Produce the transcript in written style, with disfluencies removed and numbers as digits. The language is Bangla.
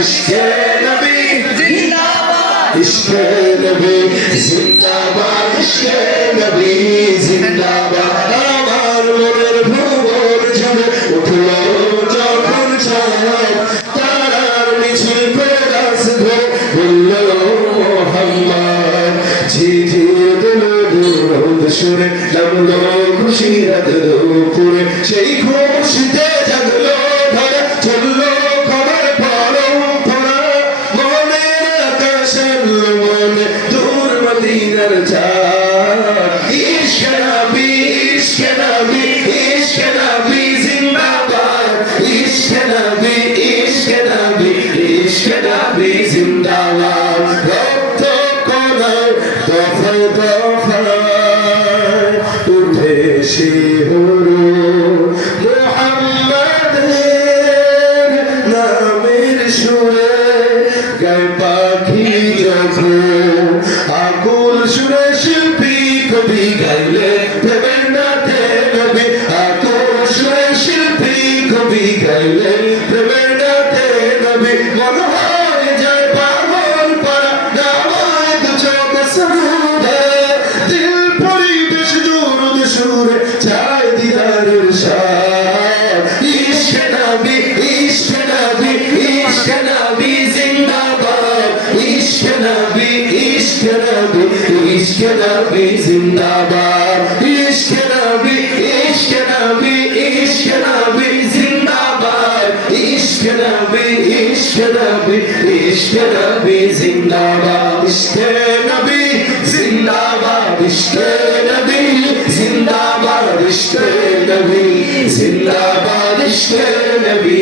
इश्क़े नबी जिंदाबाद, इश्क़े नबी जिंदाबाद, इश्क़े नबी जिंदाबाद। আমার মনের ভুবন জুড়ে উঠলো যখন চাঁদ, তারার মিছিল পেরাস ধরে বলল মোহাম্মদ। ঝিঝির দিলো রোদ সুরে নামলো খুশির দুপুরে, সেই খুশিতে জাগলো ধরা চললো খবর পরম্পরা। মনের আকাশে মনে দূর মদিনার চাঁদ। ইশকে নবী, ইশকে নবী, ইশকে নবী জিন্দাবাদ, ইশকে নবী, ইশকে নবী, ইশকে নবী জিন্দাবাদ। রক্ত কোনায় দফায় দফায় উঠে শিহরণ, মুহাম্মাদের নামের সুরে গায় পাখি যখন। আকুল সুরে শিল্পী কবি গাইলে প্রেমের নাতে নবী, আকুল সুরে শিল্পী কবি গাইলে প্রেমের নাতে নবী। মনে হয় যায় পাগল পারা নামায় দু চোখ সরুদে, দিল পরিবেশ দুরুদ সুরে চায় দিদারের সাথ। ইশকে নবী, ইশকে নবী, ইশকে নবী জিন্দাবাদ, ইশকে নবী, ইশকে নবী, ইশকে নবী জিন্দাবাদ, ইশকে নবী, ইশকে নবী, ইশকে নবী জিন্দাবাদ, ইশকে নবী, ইশকে নবী, ইশকে নবী জিন্দাবাদ, ইশকে নবী জিন্দাবাদ, ইশকে নবী জিন্দাবাদ, ইশকে নবী জিন্দাবাদ, ইশকে নবী।